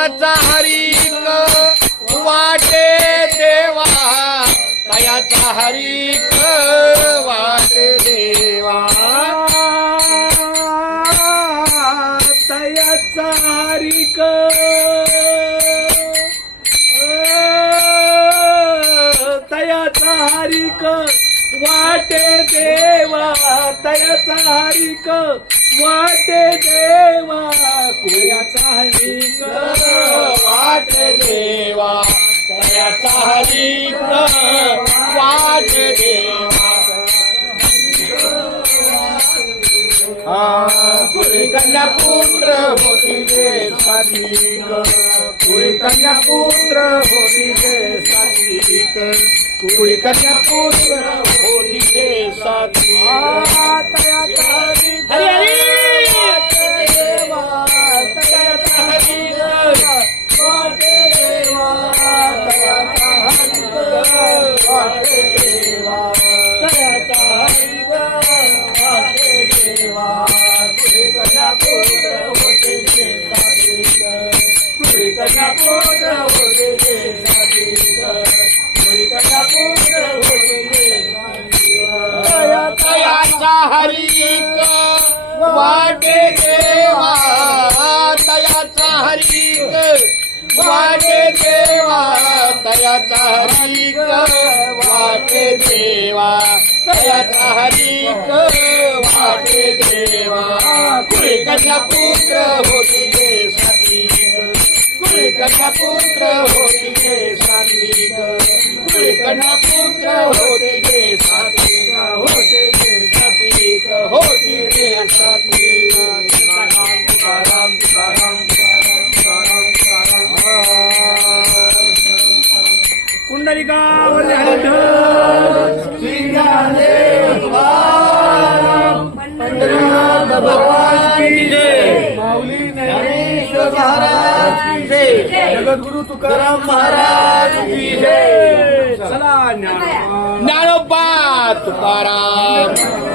तयाचा हरिक वाटे देवा तयाचा हरिक वाटे देवा तयाचा हरिक तयाचा हरिक वाटे देवा तयाचा हरिक वाटे देवा कुळ्याचा हरिक वाटे देवा तयाचा हरिक वाटे देवा कुळी कन्या पुत्र होती ते सात्विक कुळी कन्या पुत्र होती ते सात्विक कुळी कन्या पुत्र होती ते सात्विक हरी हरी देवा तयाचा हरिक वाटे देवा तयाचा हरिक वाटे देवा तयाचा हरिक वाटे देवा कुळी कन्या पुत्र होते ते सात्विक कुळी कन्या पुत्र होते ते सात्विक कुळी कन्या पुत्र होते ते सात्विक तयाचा हरिक वाटे देवा तयाचा हरिक वाटे देवा तयाचा हरिक वाटे देवा तयाचा हरिक वाटे देवा कुळी कन्या पुत्र होती ते सात्विक कुळी कन्या पुत्र होती ते सात्विक कुळी कन्या पुत्र होती ते सात्विक होते ते सात्विक होती ते सात्विक तुकाराम तुकाराम तुकाराम तुकाराम पुंडलिकावरी पंढरीनाथ भगवान की जय माऊली ज्ञानेश्वर महाराज की जय जगद्गुरु तुकाराम महाराज की जय चला ज्ञानोबा तुकाराम